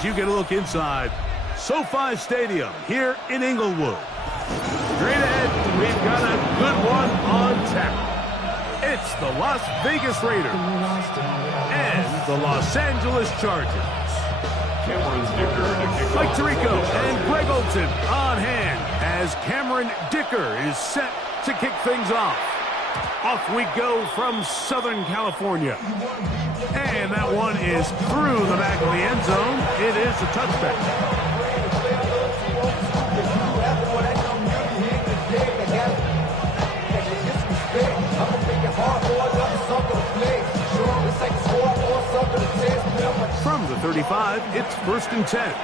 as you get a look inside SoFi Stadium here in Inglewood. Straight ahead, we've got a good one on tap. It's the Las Vegas Raiders and the Los Angeles Chargers. Mike Tirico and Greg Olsen on hand as Cameron Dicker is set to kick things off. Off we go from Southern California. And that one is through the back of the end zone. It is a touchback. From the 35, it's 1st and 10.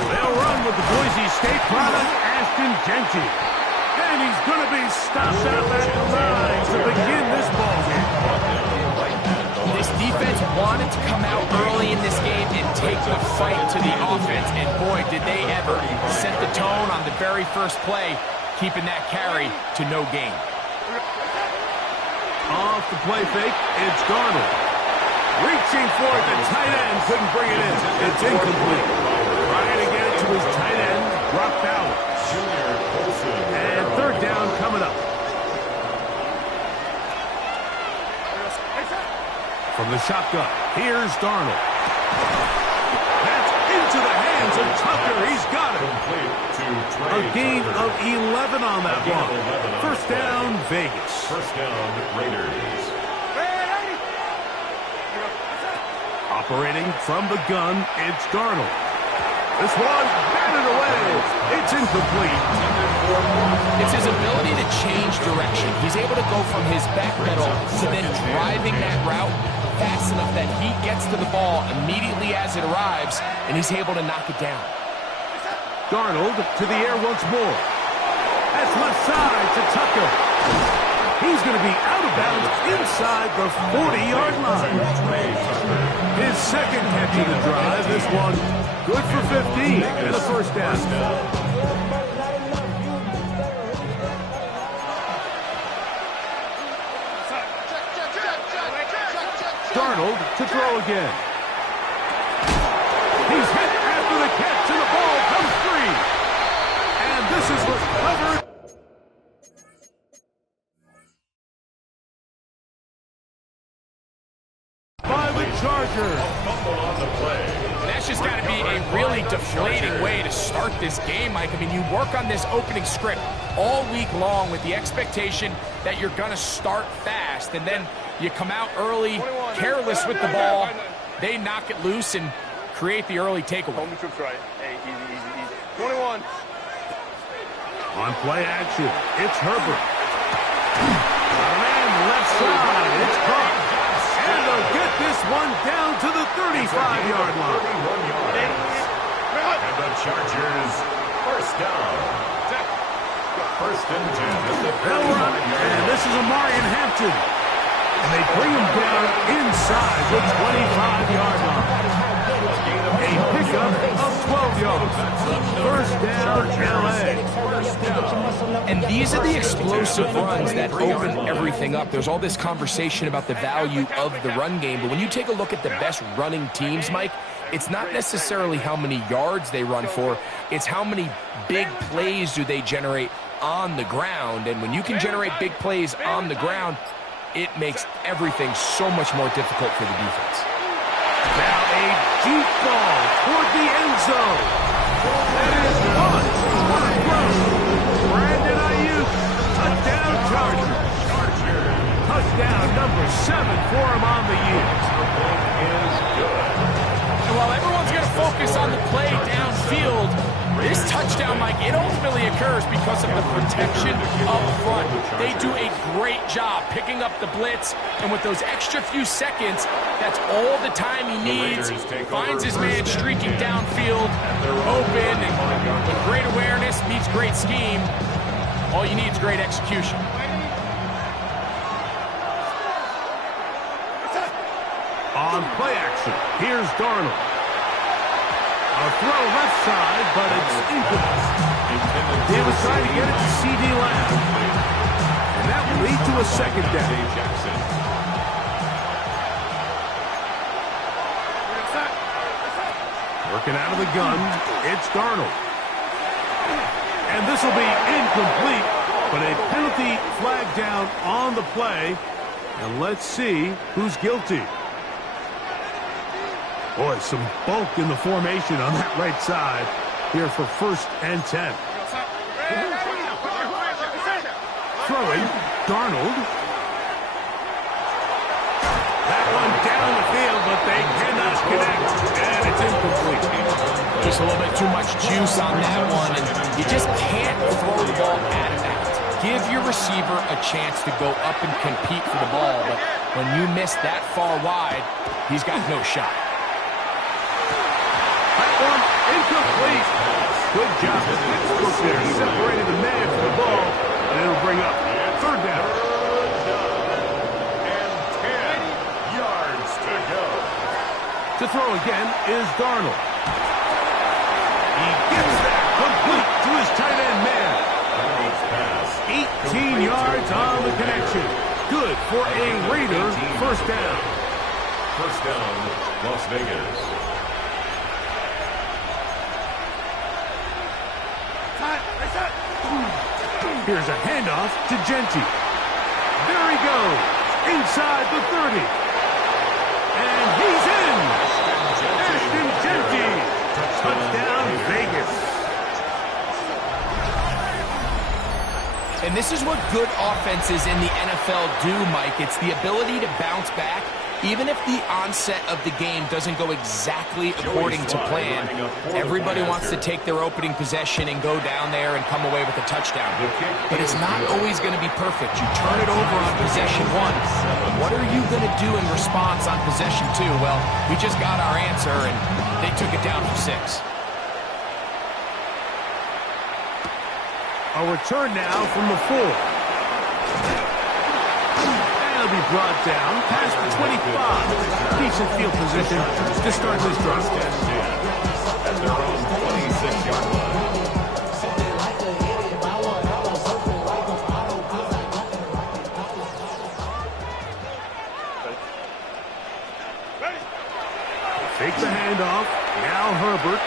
They'll run with the Boise State product, Ashton Jeanty. And he's going to be stopped out at the line to begin this ballgame. This defense wanted to come out early in this game and take the fight to the offense. And boy, did they ever set the tone on the very first play, keeping that carry to no gain. Off the play fake, it's Darnold. Reaching for it, the tight end couldn't bring it in. It's incomplete. Trying to get it to his tight end, dropped out. And 3rd down coming up. From the shotgun, here's Darnold. That's into the hands of Tucker. He's got it. A gain of 11 on that one. 1st down, Vegas. 1st down, Raiders. Operating from the gun, it's Darnold. This one batted away. It's incomplete. It's his ability to change direction. He's able to go from his back pedal to then driving that route fast enough that he gets to the ball immediately as it arrives, and he's able to knock it down. Darnold to the air once more. That's left side to Tucker. He's going to be out of bounds inside the 40-yard line. His 2nd catch of the drive. This one good for 15 and a 1st down. Darnold to throw again. He's hit after the catch, and the ball comes free. And this is recovered. By the Chargers. And that's just got to be a really deflating way to start this game, Mike. I mean, you work on this opening script all week long with the expectation that you're going to start fast, and then you come out early, careless with the ball. They knock it loose and create the early takeaway. Hey, easy. 21. On play action, it's Herbert. And left side, it's caught. And they'll get this one down to the 35-yard line. And the Chargers, 1st down. 1st and 10. They'll run, and this is Amarian Hampton. And they bring him down inside the 25-yard line. A pickup of 12 yards. 1st down, LA. And these are the explosive runs that open everything up. There's all this conversation about the value of the run game, but when you take a look at the best running teams, Mike, it's not necessarily how many yards they run for, it's how many big plays do they generate on the ground. And when you can generate big plays on the ground, it makes everything so much more difficult for the defense. Now a deep ball toward the end zone. That is caught. Brandon Ayuk, touchdown Chargers. Touchdown number 7 for him on the year. And while everyone's going to focus on the play downfield, this touchdown, Mike, it ultimately occurs because of the protection up front. They do a great job picking up the blitz, and with those extra few seconds, that's all the time he needs. Finds his man streaking downfield, open, and with great awareness meets great scheme. All you need is great execution. On play action, here's Darnold. A throw left side, but it's incomplete. He was trying to get it to C.D. Lamb. And that will lead to a 2nd down. Working out of the gun, it's Darnold. And this will be incomplete, but a penalty flag down on the play. And let's see who's guilty. Boy, some bulk in the formation on that right side here for 1st and 10. Throwing, Darnold. That one down the field, but they cannot connect, and it's incomplete. Just a little bit too much juice on that one, and you just can't throw the ball out of bounds. Give your receiver a chance to go up and compete for the ball, but when you miss that far wide, he's got no shot. That one incomplete. Good job. Pittsburgh there separated the man from the ball, and it'll bring up 3rd down. And 10 yards to go. To throw again is Darnold. He gets that complete to his tight end man. 18 yards on the connection. Good for a Raider 1st down. 1st down, Las Vegas. Here's a handoff to Genty. There he goes. Inside the 30. And he's in. Ashton Genty. Touchdown, Vegas. And this is what good offenses in the NFL do, Mike. It's the ability to bounce back, even if the onset of the game doesn't go exactly according to plan. Everybody wants to take their opening possession and go down there and come away with a touchdown. But it's not always going to be perfect. You turn it over on possession 1. What are you going to do in response on possession 2? Well, we just got our answer, and they took it down for 6. A return now from the 4. And he'll be brought down past the 25. Decent field position to start this drive. At their own 26-yard line. Take the handoff. Now Herbert.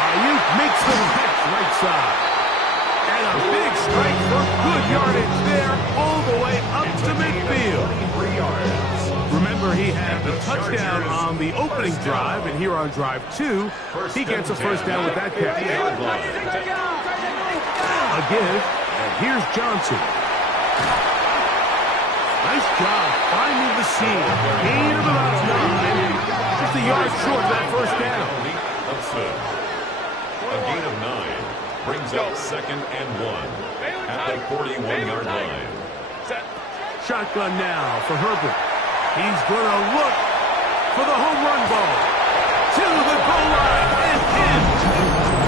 Ayuk makes the catch right side. And a big strike for good yardage there all the way up to midfield. Remember, he had the touchdown on the opening drive, and here on drive 2, he gets a 1st down with that catch. A give, and here's Johnson. Nice job finding the seam. Gain of about 9. Just a yard short of that 1st down. A gain of 9 brings up 2nd and 1 at the 41-yard line. Shotgun now for Herbert. He's going to look for the home run ball. To the goal line and in.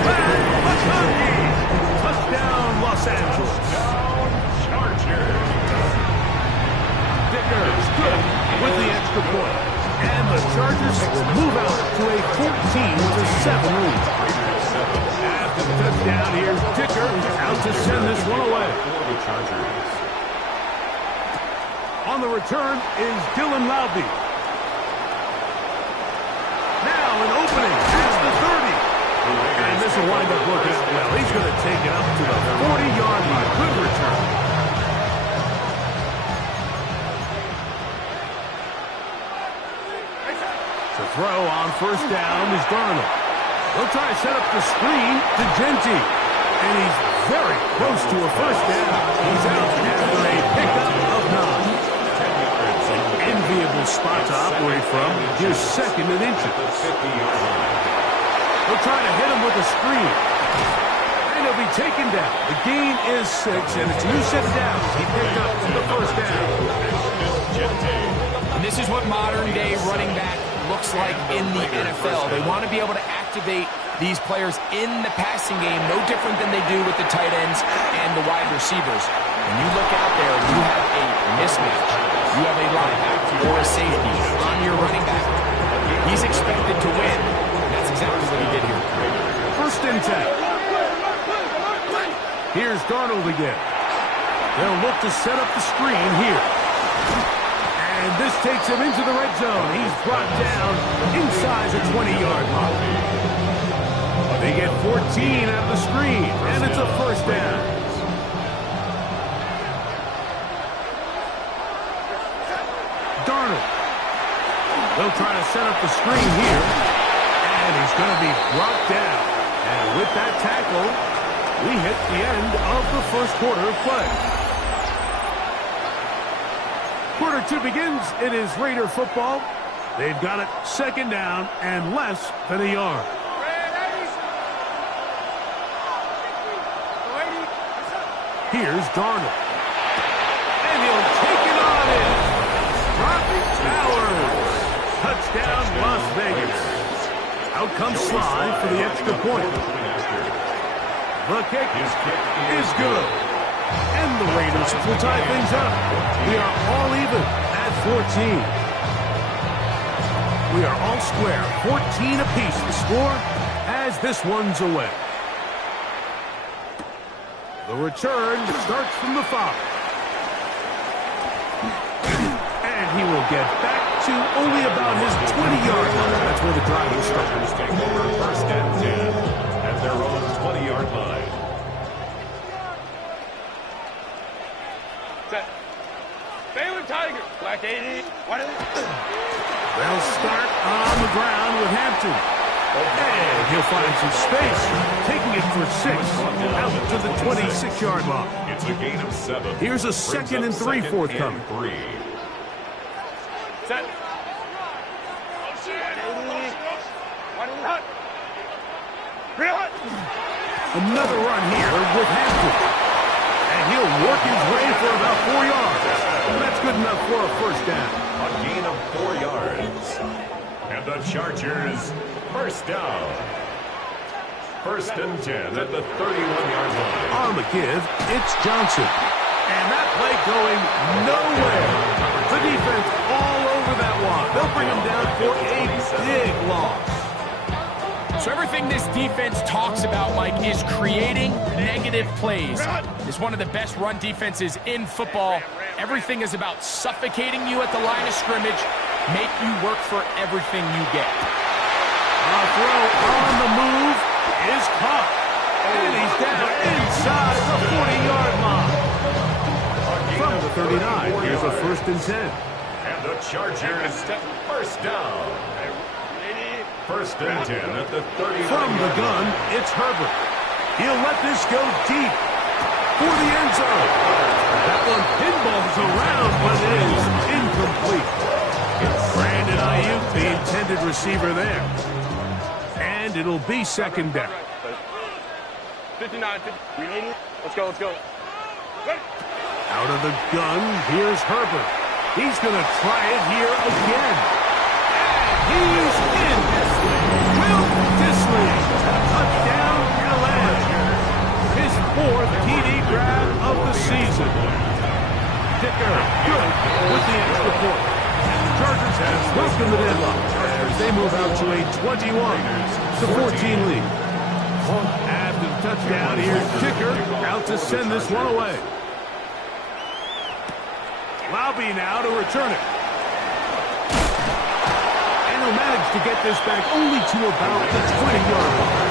Back McConkey. Touchdown, Los Angeles. Chargers. Dickers good with the extra point. And the Chargers will move out to a 14-7 lead. After the touchdown, here's Dicker out to send this one away. On the return is Dylan Loudby. Now an opening past the 30. And this will wind up working out well. He's going to take it up to the 40-yard line. Good return. To throw on 1st down is Darnold. He'll try to set up the screen to Genty. And he's very close to a 1st down. He's out after a pickup of 9. Enviable spot to operate from. Here's 2nd and inches. He'll try to hit him with a screen. And he'll be taken down. The gain is 6, and it's a new set of downs. He picked up the 1st down. And this is what modern-day running back looks like in the NFL. They want to be able to activate these players in the passing game, no different than they do with the tight ends and the wide receivers. When you look out there and you have a mismatch, you have a linebacker or a safety on your running back, he's expected to win. And that's exactly what he did here. 1st and 10. Here's Darnold again. They'll look to set up the screen here. And And this takes him into the red zone. He's brought down inside the 20-yard line. They get 14 out of the screen, and it's a first down. Darnold. They'll try to set up the screen here, and he's going to be brought down. And with that tackle, we hit the end of the first quarter of play. Quarter two begins. It is Raider football. They've got it second down and less than a yard. Here's Darnold. And he'll take it on in. Robbie Towers. Touchdown, Las Vegas. Out comes Sly for the extra point. The kick is good. And the Raiders will tie things up. We are all even at 14. We are all square. 14 apiece the score as this one's away. The return starts from the 5. And he will get back to only about his 20-yard line. That's where the drive will start. Take over first and 10 at their own 20-yard line. Set. Baylor Tiger. Black 80. What is it? They'll start on the ground with Hampton. And he'll find some space, taking it for 6, out to the 26-yard line. It's a gain of 7. Here's a second and 3 forthcoming. Set. Another run here with Hampton. And he'll work his way for about 4 yards. And that's good enough for a first down. A gain of 4 yards. And the Chargers, first down. First and 10 at the 31-yard line. On the give, it's Johnson. And that play going nowhere. The defense all over that one. They'll bring him down for a big loss. So everything this defense talks about, Mike, is creating negative plays. It's one of the best run defenses in football. Everything is about suffocating you at the line of scrimmage, make you work for everything you get. A throw on the move is caught. And he's down inside the 40-yard line. From the 39, here's a first and 10. And the Chargers, first down. First and 10 at the 30. From the gun, it's Herbert. He'll let this go deep for the end zone. That one pinballs around, but it is incomplete. Brandon Ayuk, the intended receiver there. And it'll be second down. 59, 50. Let's go, let's go. Out of the gun, here's Herbert. He's going to try it here again. And he's in. Will Dissly. Touchdown, LA. His 4th TD grab of the season. Dicker, good with the extra point. And the Chargers have broken the deadlock as they move out to a 21-14 lead. After the touchdown, here's Dicker out to send this one away. Laube now to return it. And he'll manage to get this back only to about the 20-yard line.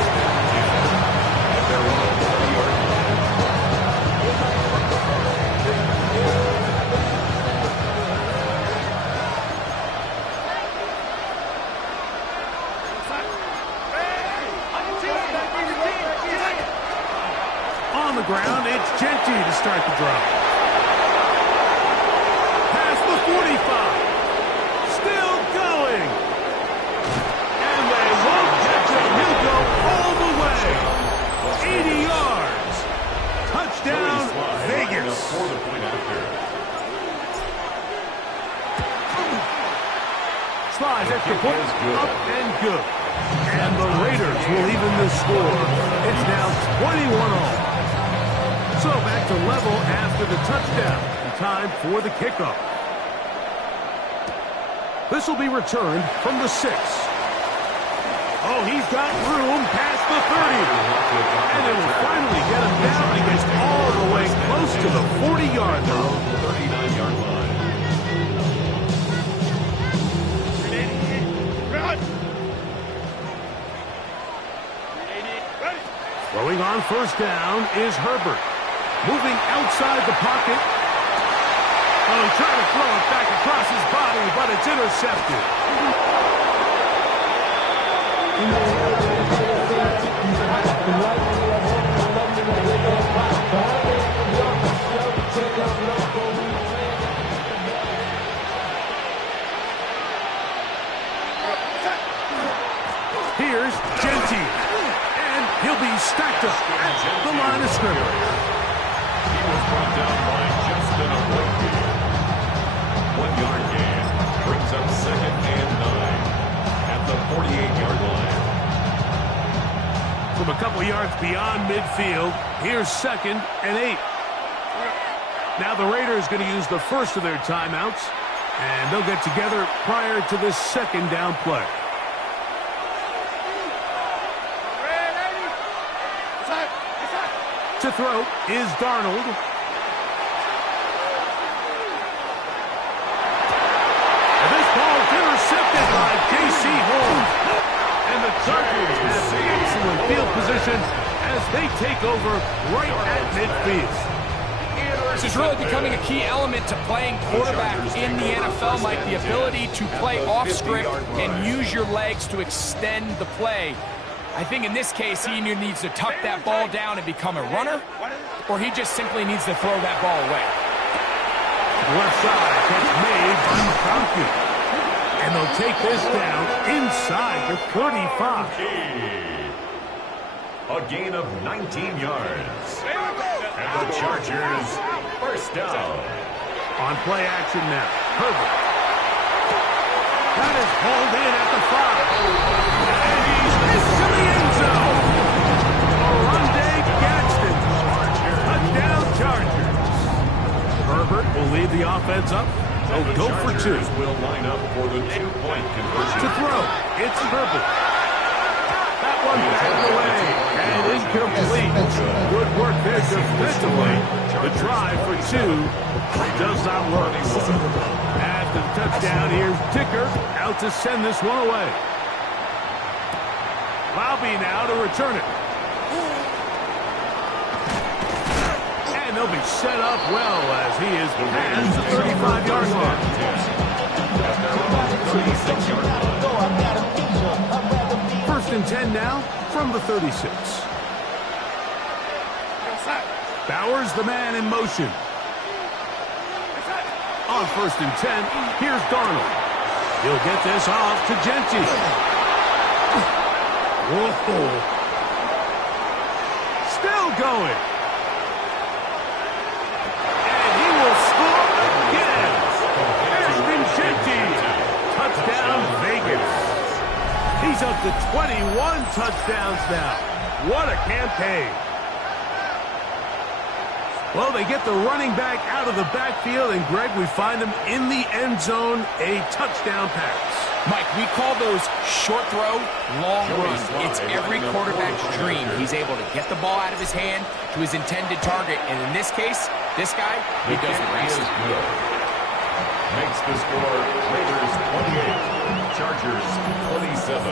On the ground, it's Genty to start the drive. Past the 45. Still going. And they won't catch him. He'll go all the way. 80 yards. Touchdown, Vegas. Slides extra point up and good. And the Raiders will even this score. It's now 21-all. So back to level after the touchdown. And time for the kickoff. This will be returned from the 6. Oh, he's got room past the 30. And it will finally get him down. He gets all the way close to the 40-yard line. 39-yard line. Going on first down is Herbert. Moving outside the pocket. Oh, he's trying to throw it back across his body, but it's intercepted. Here's Gentile. And he'll be stacked up at the line of scrimmage. He was brought down by Justin O'Rourke. 1 yard gain brings up 2nd and 9 at the 48-yard line. From a couple yards beyond midfield, here's 2nd and 8. Now the Raiders going to use the first of their timeouts, and they'll get together prior to this 2nd down play. To throw is Darnold. And this ball is intercepted by J.C. Holmes. And the Chargers have excellent field position as they take over right at midfield. This is really becoming a key element to playing quarterback in the NFL, Mike. The ability to play off script and use your legs to extend the play. I think in this case, he either needs to tuck that ball down and become a runner, or he just simply needs to throw that ball away. Left side, catch made by McConkey. And they'll take this down inside the 35. A gain of 19 yards. And the Chargers first down. On play action now, Herbert. That is hauled in at the 5. And he's missed to the end zone. Oronde Gadsden. Touchdown Chargers. Herbert will lead the offense up. They'll go for 2. Will line up for the 2-point conversion. To throw, it's Herbert. That one backed away and incomplete. Good work there defensively. The try for 2 does not work. After the touchdown, here's Dicker out to send this one away. Laube now to return it. And they'll be set up well as he is past the 35-yard line. First and 10 now from the 36. Bowers the man in motion. On first and 10, here's Darnold. He'll get this off to Gentile. Whoa. Still going. And he will score again. Ashton Gentile. Touchdown Vegas. He's up to 21 touchdowns now. What a campaign. Well, they get the running back out of the backfield, and, Greg, we find him in the end zone, a touchdown pass. Mike, we call those short throw, long run. It's every quarterback's dream. He's able to get the ball out of his hand to his intended target, and in this case, this guy, he does the rest. Makes the score Raiders 28, Chargers 27.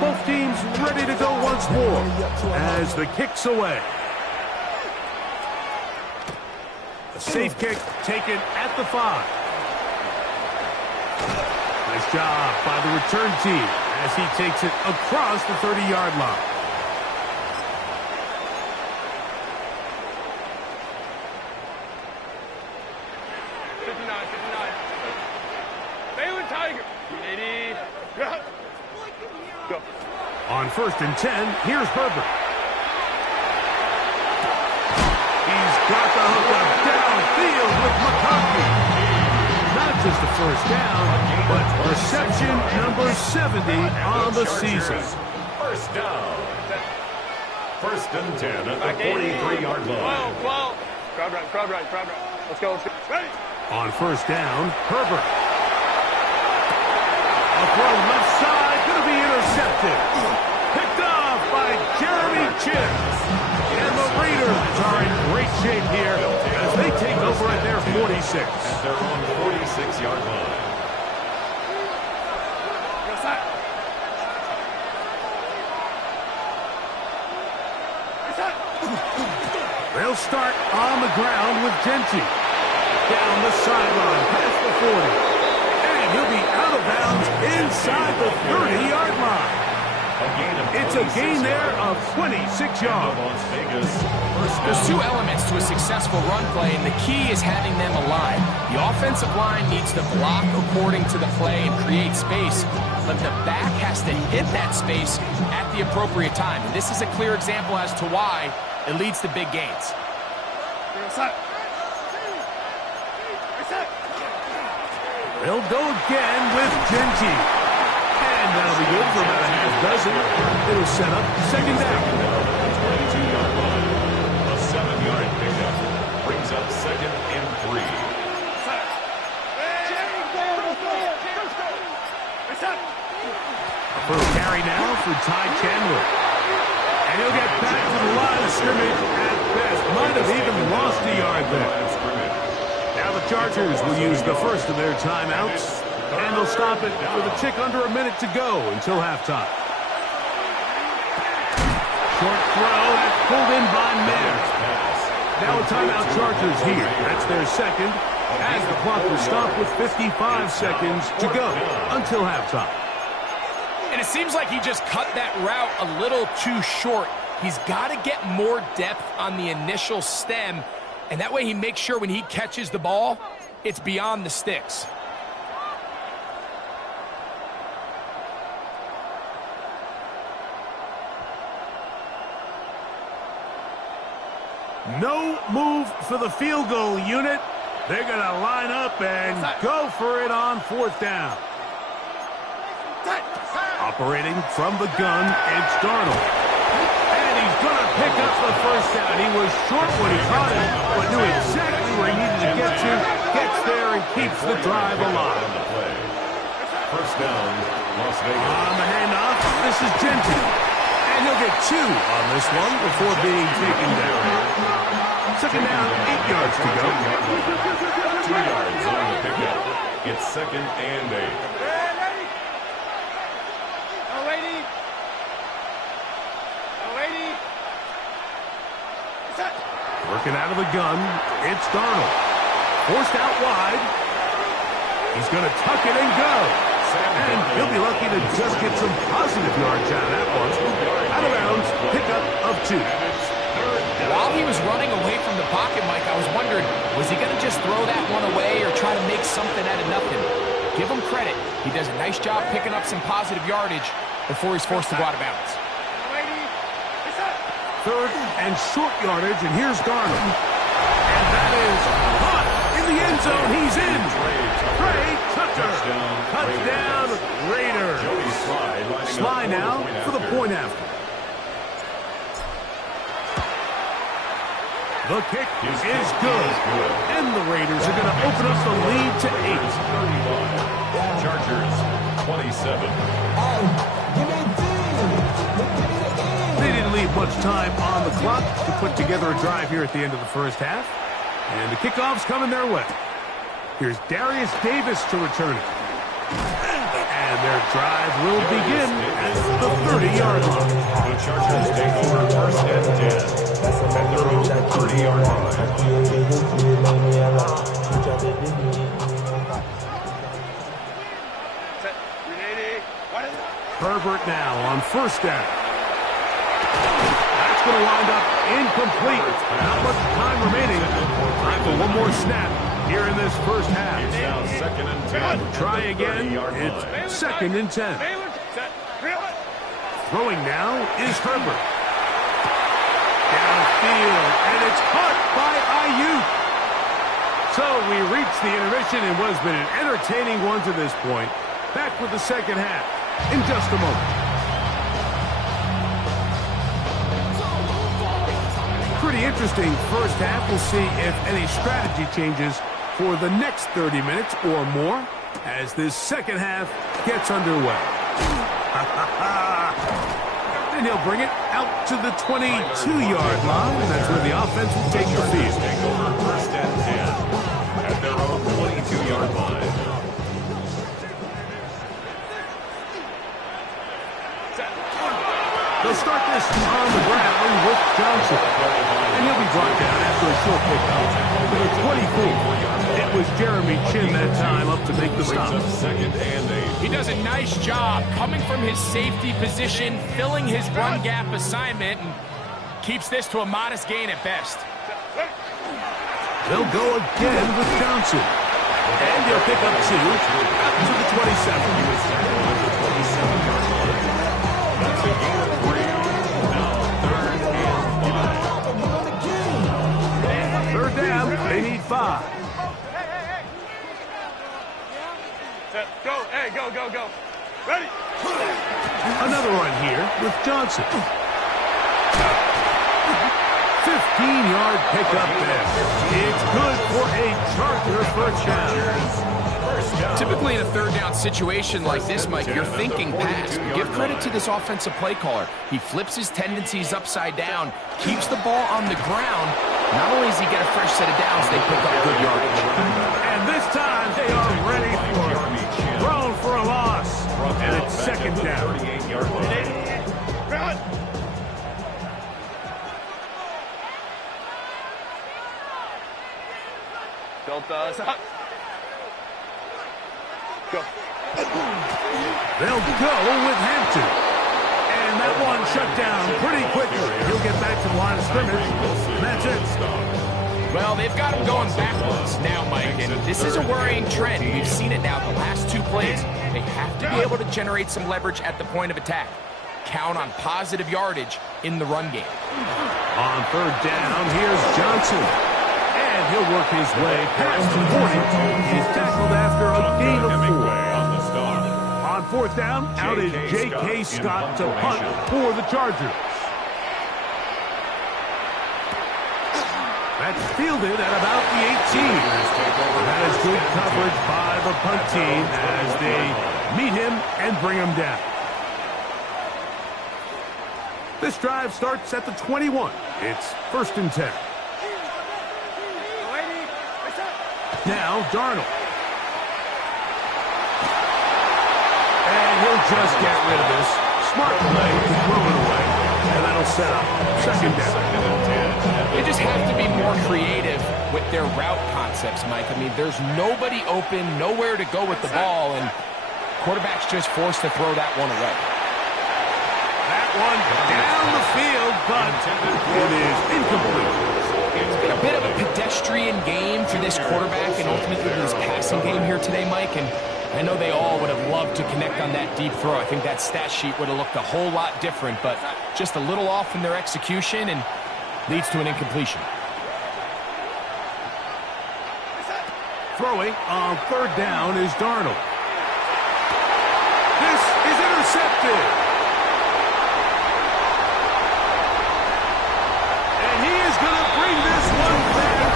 Both teams ready to go once more as the kick's away. A safe kick taken at the 5. Nice job by the return team as he takes it across the 30-yard line. On first and 10, here's Herbert. He's got the hook up downfield with McConkey. Not just a first down, but reception number 70 on the season. First down. First and 10 at the 43-yard line. 12. Crowd right. Let's go. Ready. On first down, Herbert. A throw left side, going to be intercepted. Picked off by Jeremy Chinn. And the Raiders are in great shape here as they take over at their 46. At their own 46-yard line. They'll start on the ground with Genty. Down the sideline, past the 40. And he'll be out of bounds inside the 30-yard line. It's a gain there of 26 yards. There's two elements to a successful run play, and the key is having them aligned. The offensive line needs to block according to the play and create space, but the back has to hit that space at the appropriate time. And this is a clear example as to why it leads to big gains. They'll go again with Genty. And that'll be good for about a half dozen. It'll set up second down. 22-yard line. A 7-yard pickup brings up second and 3. A first carry now for Ty Chandler. And he'll get back to the line of scrimmage at best. Might have even lost a yard there. Now the Chargers will use the first of their timeouts. And they'll stop it with a tick under a minute to go until halftime. Short throw, that's pulled in by Mayer. Now a timeout Chargers here. That's their second, as the clock will stop with 55 seconds to go until halftime. And it seems like he just cut that route a little too short. He's got to get more depth on the initial stem, and that way he makes sure when he catches the ball, it's beyond the sticks. No move for the field goal unit. They're going to line up and go for it on fourth down. Operating from the gun, it's Darnold. And he's going to pick up the first down. He was short when he caught it, but knew exactly where he needed to get to. Gets there and keeps the drive alive. First down, Las Vegas. On the handoff, this is Genty. And he'll get 2 on this one before being taken down. Second down, 8 yards to go. 2 yards on the pickup. It's second and 8. Working out of the gun, it's Darnold. Forced out wide. He's going to tuck it and go. And he'll be lucky to just get some positive yards out of that one. Out of bounds, pickup of 2. While he was running away from the pocket, Mike, I was wondering, was he going to just throw that one away or try to make something out of nothing? Give him credit. He does a nice job picking up some positive yardage before he's forced to go out of bounds. Third and short yardage, and here's Darnold. And that is caught in the end zone. He's in. Trey Tucker. Touchdown, Raiders. Sly now for the point after. The kick is good. And the Raiders are going to open up the lead to 8. Chargers, 27. They didn't leave much time on the clock to put together a drive here at the end of the first half. And the kickoff's coming their way. Here's Darius Davis to return it. And their drive will begin at the 30-yard line. The Chargers take over first and 10 at their own 30-yard line. Herbert now on first down. That's going to wind up incomplete. Not much time remaining. Time for one more snap here in this first half. It's now second and 10. Try again. It's second and 10. Throwing now is Herbert. Downfield, and it's caught by Ayuk. So we reach the intermission in what has been an entertaining one to this point. Back with the second half in just a moment. Pretty interesting first half. We'll see if any strategy changes for the next 30 minutes or more as this second half gets underway. And he'll bring it out to the 22-yard line. That's where the offense will take the field. Take over first and 10 at their own 34-yard line. They'll start this on the ground with Johnson. And he'll be brought down after a short pickup to the 24. It was Jeremy Chin that time up to make the stop. Second and 8. He does a nice job coming from his safety position, filling his run gap assignment, and keeps this to a modest gain at best. They'll go again with Johnson. And he'll pick up 2 up to the 27. That's a gain of 3. Now third and 5. Third down, they need 5. Go, hey, go, go, go. Ready? Another run here with Johnson. 15-yard pickup there. It's good for a Charger first down. Typically in a third down situation like this, Mike, you're thinking pass. Give credit to this offensive play caller. He flips his tendencies upside down, keeps the ball on the ground. Not only does he get a fresh set of downs, they pick up good yardage. And this time they are ready for it. Thrown for a loss. And it's second down. 38-yard line. Run! Don't stop. Go. They'll go with Hampton. And that one shut down pretty quickly. He'll get back to the line of scrimmage. And that's it. Well, they've got him going backwards now, Mike, and this is a worrying trend. We've seen it now the last 2 plays. They have to be able to generate some leverage at the point of attack. Count on positive yardage in the run game. On third down, here's Johnson. And he'll work his way past the 40. He's tackled after a gain of 4. On the start. On fourth down, out is J.K. Scott to punt for the Chargers. That's fielded at about the 18. That is good coverage by the punt team as they meet him and bring him down. This drive starts at the 21. It's first and 10. Now Darnold. And he'll just get rid of this. Smart play to throw it away. And that'll set up second down. They just have to be more creative with their route concepts, Mike. I mean, there's nobody open, nowhere to go with the ball, and quarterback's just forced to throw that one away. That one down the field, but it is incomplete. It's been a bit of a pedestrian game for this quarterback and ultimately this passing game here today, Mike, and I know they all would have loved to connect on that deep throw. I think that stat sheet would have looked a whole lot different, but just a little off in their execution and leads to an incompletion. Throwing on third down is Darnold. This is intercepted. And he is going to bring this one back.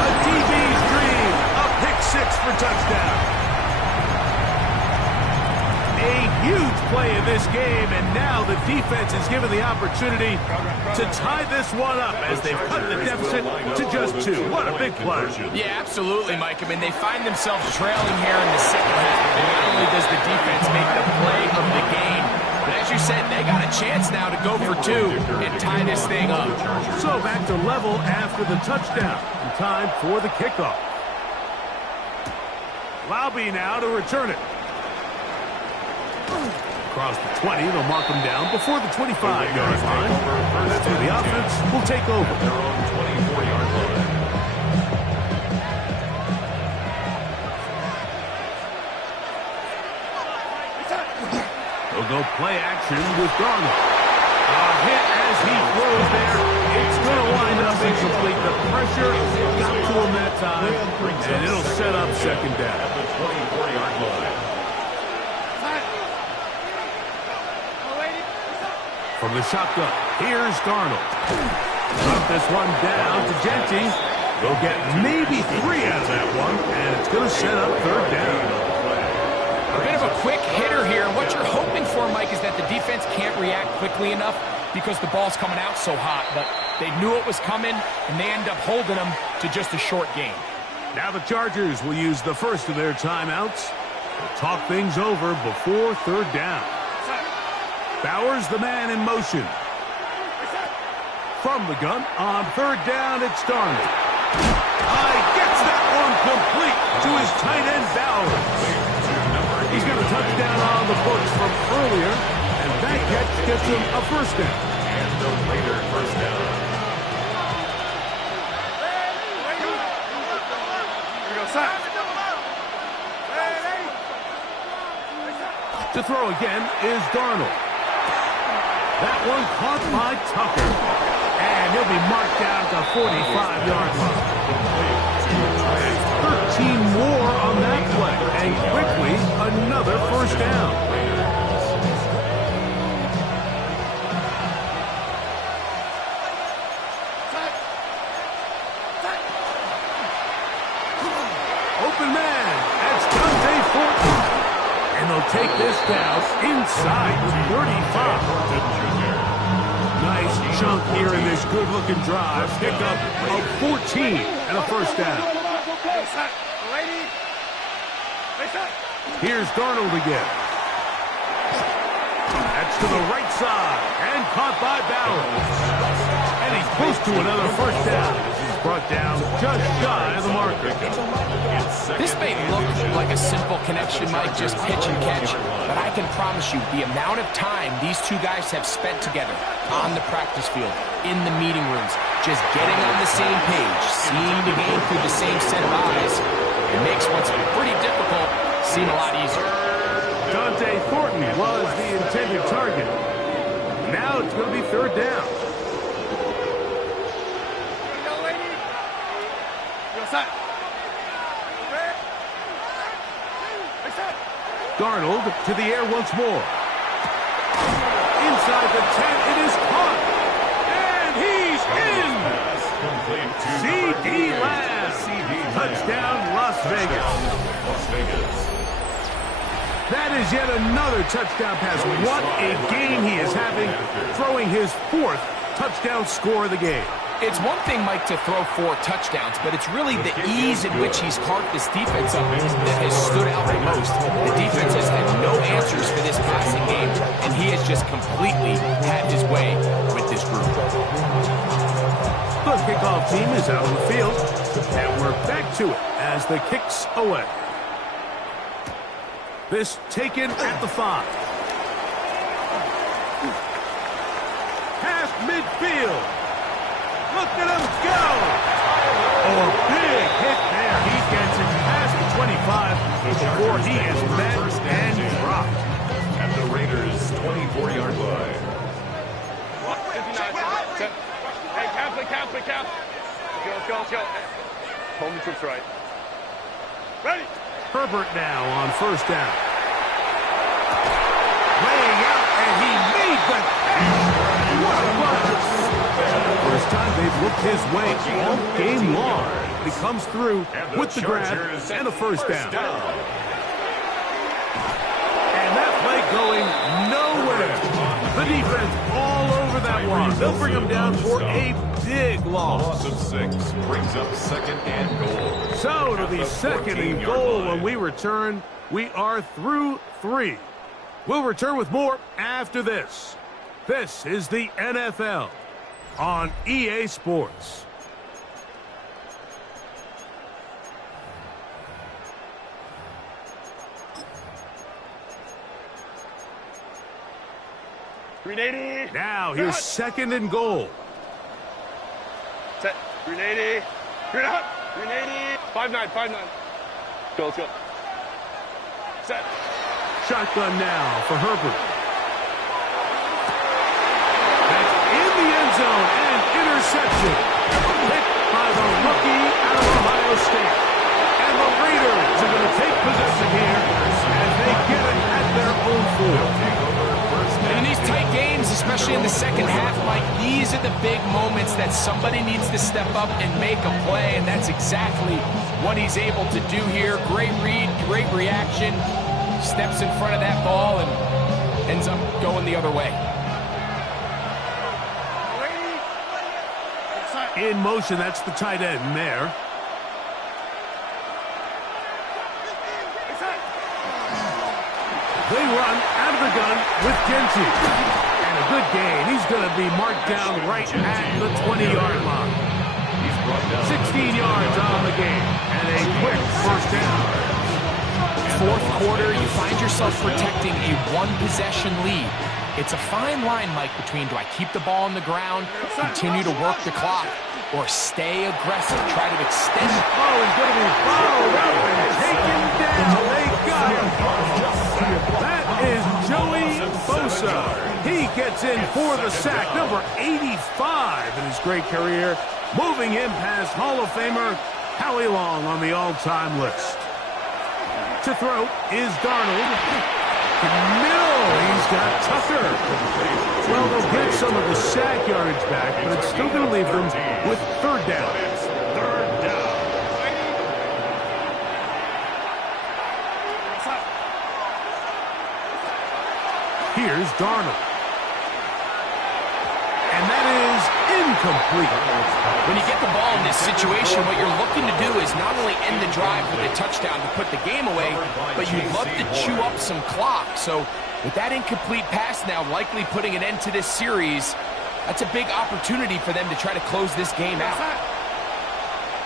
A DB's dream. A pick 6 for touchdown. A huge play in this game, and now the defense is given the opportunity to tie this one up as they've cut the deficit to just 2. What a big play. Yeah, absolutely, Mike. I mean, they find themselves trailing here in the second half, and not only does the defense make the play of the game, but as you said, they got a chance now to go for 2 and tie this thing up. So back to level after the touchdown. Time for the kickoff. Laube now to return it. Across the 20, they'll mark him down before the 25-yard line. That's where the offense will take over. Their own 24-yard line. They'll go play action with Darnold. A hit as he throws there. It's going to wind up incomplete. The pressure got to him that time, and it'll set up second down. At the 24-yard line. From the shotgun, here's Darnold. Drop this one down to Genty. They'll get maybe 3 out of that one, and it's going to set up third down. A bit of a quick hitter here. What you're hoping for, Mike, is that the defense can't react quickly enough because the ball's coming out so hot. But they knew it was coming, and they end up holding them to just a short gain. Now the Chargers will use the first of their timeouts to talk things over before third down. Bowers the man in motion. From the gun on third down, it's Darnold. Gets that one complete to his tight end Bowers. He's got a touchdown on the books from earlier, and that catch gets him a first down. And the Raider first down. To throw again is Darnold. That one caught by Tucker. And he'll be marked down at the 45-yard line. 13 more on that play. And quickly, another first down. Open man. That's Dante Fortner. And they'll take this down inside the 35. Nice chunk here in this good-looking drive. Pick up of 14 and a first down. Here's Darnold again. That's to the right side and caught by Bowers. And he's close to another first down. He's brought down just shy of the marker. This may look like a simple connection, Mike, just pitch and catch, but I can promise you the amount of time these two guys have spent together on the practice field, in the meeting rooms, just getting on the same page, seeing the game through the same set of eyes, it makes what's pretty difficult seem a lot easier. Dante Thornton was the intended target. Now it's going to be third down. Darnold to the air once more. Inside the 10, it is caught. And he's in. C.D. Lamb. Touchdown, Las Vegas. That is yet another touchdown pass. What a game he is having, throwing his fourth touchdown score of the game. It's one thing, Mike, to throw 4 touchdowns, but it's really the ease in which he's carved this defense up that has stood out the most. The defense has had no answers for this passing game, and he has just completely had his way with this group. The kickoff team is out on the field, and we're back to it as the kicks away. This taken at the 5. Past midfield. Look at him go! Oh, a big hit there. He gets it past the 25 before he is met and dropped. At the Raiders' 24-yard line. Hey, count. Let's go. Home the troops right. Ready. Herbert now on first down. Laying out, and he made the catch. What a run! First time they've looked his way all game long. He comes through with the grab and a first down. And that play going nowhere. The defense all over that one. They'll bring him down for a big loss. Loss of 6 brings up second and goal. So to the second and goal when we return, we are through 3. We'll return with more after this. This is the NFL on EA Sports. Now here's second and goal. Set. 380. You're out. 380. 5-9. Go, let's go. Set. Shotgun now for Herbert. That's in the end zone and interception. Picked by the rookie out of Ohio State. And the Raiders are going to take possession here as they get it at their own field. In these tight games, especially in the second half, Mike, these are the big moments that somebody needs to step up and make a play, and that's exactly what he's able to do here. Great read, great reaction, steps in front of that ball and ends up going the other way. In motion, that's the tight end there. They run out of the gun with Genty. And a good gain. He's going to be marked down right at the 20-yard line. 16 yards on the game. And a quick first down. Fourth quarter, you find yourself protecting a one-possession lead. It's a fine line, Mike, between do I keep the ball on the ground, continue to work the clock, or stay aggressive, try to extend it. Oh, he's going to be followed up and taken down. They got him. That is Joey Bosa. He gets in for the sack, number 85 in his great career, moving him past Hall of Famer Howie Long on the all-time list. To throw is Darnold. Middle, he's got Tucker. Well, they'll get some of the sack yardage back, but it's still going to leave them with third down. Here's Darnold. And that is incomplete. When you get the ball in this situation, what you're looking to do is not only end the drive with a touchdown to put the game away, but you'd love to chew up some clock. So with that incomplete pass now likely putting an end to this series, that's a big opportunity for them to try to close this game out.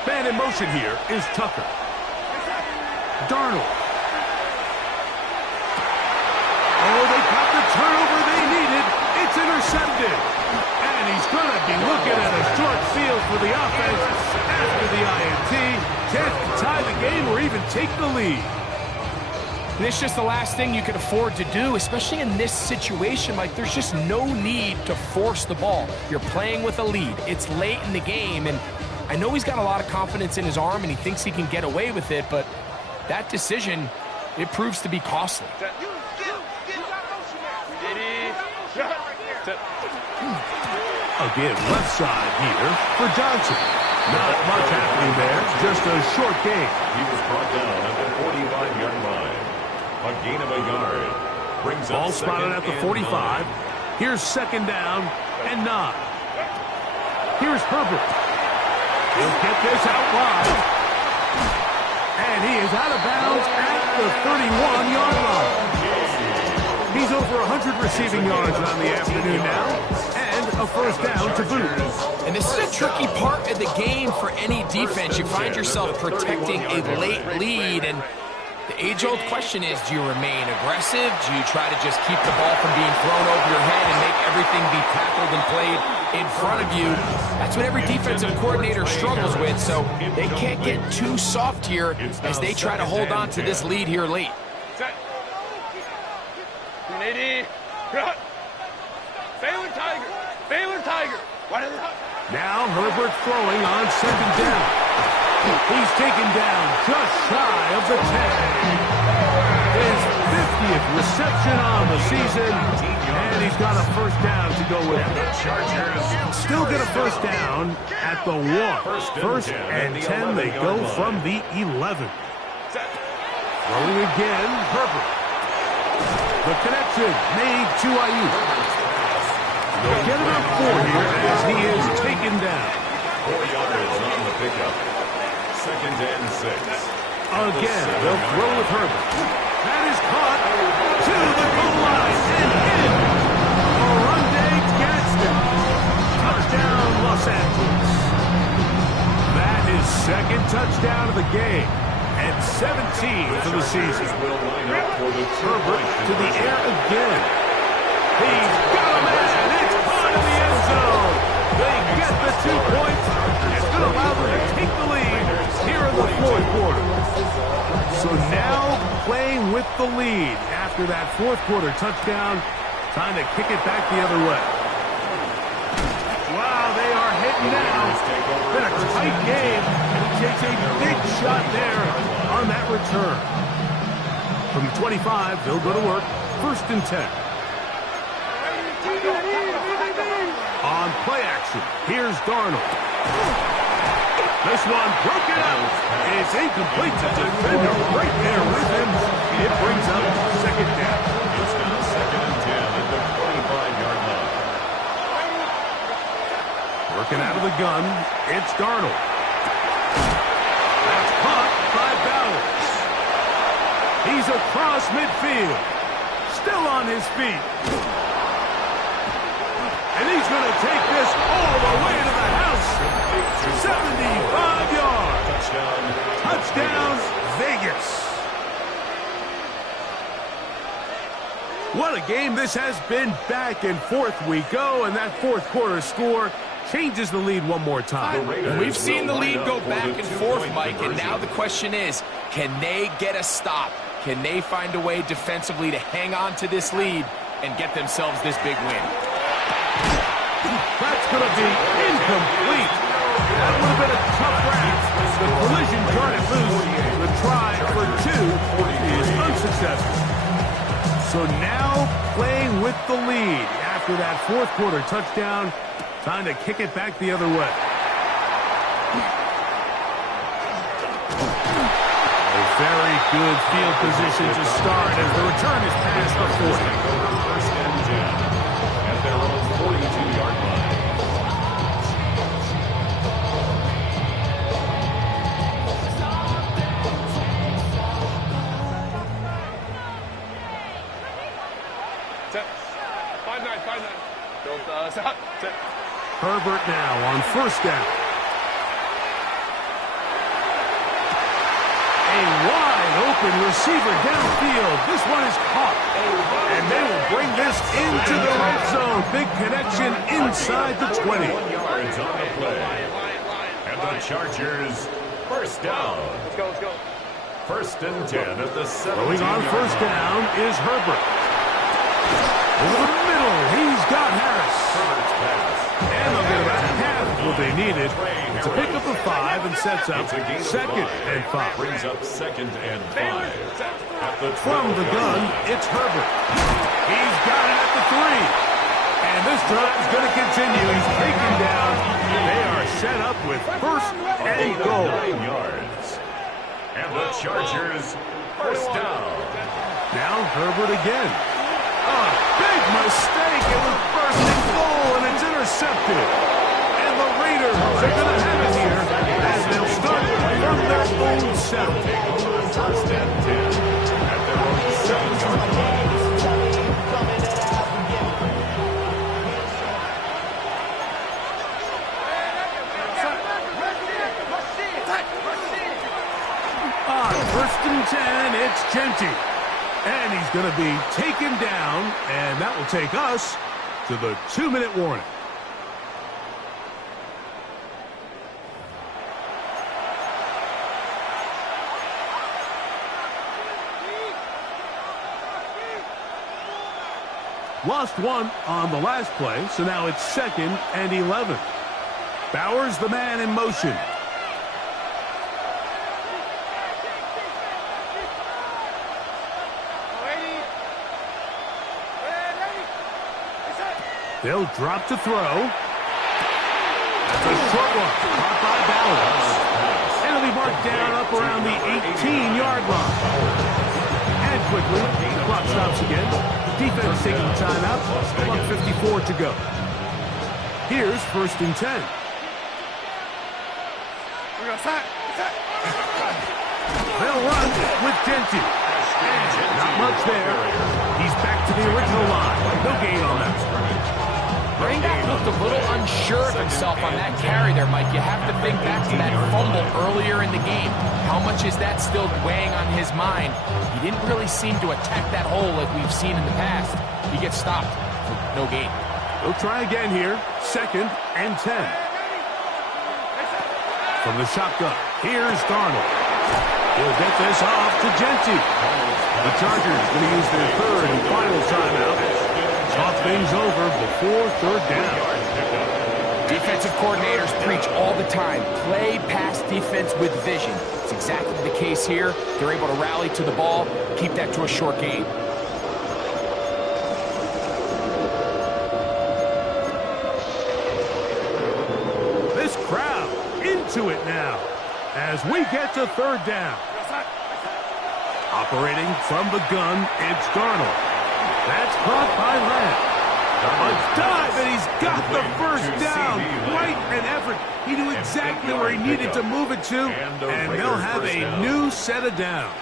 Man in motion here is Tucker. Darnold. Oh, they got the turnover they needed. It's intercepted. And he's going to be looking at a short field for the offense after the INT. Can't tie the game or even take the lead. And it's just the last thing you can afford to do, especially in this situation. Like, there's just no need to force the ball. You're playing with a lead. It's late in the game, and I know he's got a lot of confidence in his arm, and he thinks he can get away with it, but that decision, it proves to be costly. Again, left side here for Johnson. Not much happening there, just a short gain. He was brought down at the 45-yard line. A gain of a yard. Brings Ball up spotted at the 45. Here's second down and 9. Here's Herbert. He'll get this out wide. And he is out of bounds at the 31-yard line. He's over 100 receiving yards on the afternoon now, and a first down to boot. And this is a tricky part of the game for any defense. You find yourself protecting a late lead, and the age-old question is, do you remain aggressive? Do you try to just keep the ball from being thrown over your head and make everything be tackled and played in front of you? That's what every defensive coordinator struggles with, so they can't get too soft here as they try to hold on to this lead here late. Baylor Tiger. Now Herbert throwing on second down. He's taken down just shy of the 10. His 50th reception on the season, and he's got a first down to go with it. Still get a first down at the 1. First and 10, they go from the 11. Throwing again, Herbert. The connection made to Ayuk. They'll get it up 4 here as he is taken down. 4 yards on the pickup. Second and 6. Again, they'll throw with Herbert. That is caught to the goal line and in. Oronde Gadsden. Touchdown, Los Angeles. That is second touchdown of the game. And 17 for the season. Herbert to the air again. He's got a man. It's caught in the end zone. They get the 2 points. It's going to allow them to take the lead here in the fourth quarter. So now playing with the lead after that fourth quarter touchdown. Time to kick it back the other way. Wow, they are hitting now. Been a tight game. And he takes a big shot there on that return. From the 25, they'll go to work. First and 10. On play action, here's Darnold. This one broken out. It's incomplete to defender right there with him. It brings up second down. It's now second and 10 at the 45-yard line. Working out of the gun, it's Darnold. That's caught by Bowers. He's across midfield. still on his feet. And he's going to take this all the way to the house. 75 yards. Touchdown, Vegas. What a game this has been. Back and forth we go, and that fourth quarter score changes the lead one more time. We've seen the lead go back and forth, Mike, and now the question is, can they get a stop? Can they find a way defensively to hang on to this lead and get themselves this big win? That's going to be incomplete. That would have been a tough wrap. The collision started loose. The try for two is unsuccessful. So now playing with the lead after that fourth quarter touchdown. Time to kick it back the other way. A very good field position to start as the return is past the 40. First and 10 at their own 42-yard line. Herbert now on first down. A wide open receiver downfield. This one is caught. And they will bring this into the red zone. Big connection inside the 20. 21 yards on the play. And the Chargers first down. Let's go, let's go. First and 10 at the 17-yard line. Going on first down is Herbert. Over the middle, he's got Harris. Herbert's pass. And they'll get about half what they needed to pick up a 5 and sets up second and 5. Brings up second and 5. At the From the gun, it's Herbert. He's got it at the 3. And this drive is going to continue. He's taken down. They are set up with first and goal. 9 yards. And the Chargers first down. Now Herbert again. A big mistake. It was first and goal, and it's intercepted. And the Raiders are going to have it here as they'll start from their own 7. First and 10 at their own 7-yard line. On first and 10, it's Genty. And he's going to be taken down, and that will take us to the 2-minute warning. Lost one on the last play, so now it's second and 11. Bowers, the man in motion. They'll drop to throw. That's a short one. Caught by Bowers. And it'll be marked down up around the 18-yard line. And quickly, the clock stops again. Defense taking the timeout. 1:54 to go. Here's first and 10. They'll run with Genty. Not much there. He's back to the original line. No gain on that. Running back looked a little unsure of himself on that carry there, Mike. You have to think back to that fumble earlier in the game. How much is that still weighing on his mind? He didn't really seem to attack that hole like we've seen in the past. He gets stopped for no gain. They'll try again here. Second and 10. From the shotgun, here's Darnold. He'll get this off to Genty. The Chargers going to use their third and final timeout. Talk things over before third down. Defensive coordinators preach all the time, play pass defense with vision. It's exactly the case here. They're able to rally to the ball, keep that to a short gain. This crowd into it now as we get to third down. Operating from the gun, it's Darnold. That's caught by Lamb. A dive, and he's got the first down. Quite an effort. He knew exactly where he needed to move it to, and they'll have a new set of downs.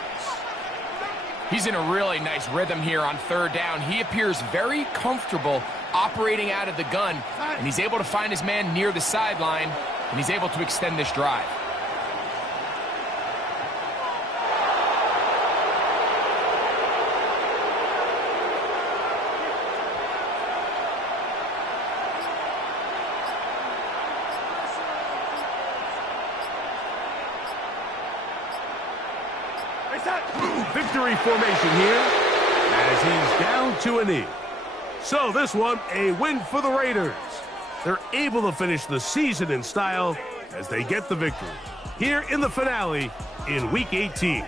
He's in a really nice rhythm here on third down. He appears very comfortable operating out of the gun, and he's able to find his man near the sideline, and he's able to extend this drive. Victory formation here as he's down to a knee. So this one, a win for the Raiders. They're able to finish the season in style as they get the victory here in the finale in Week 18.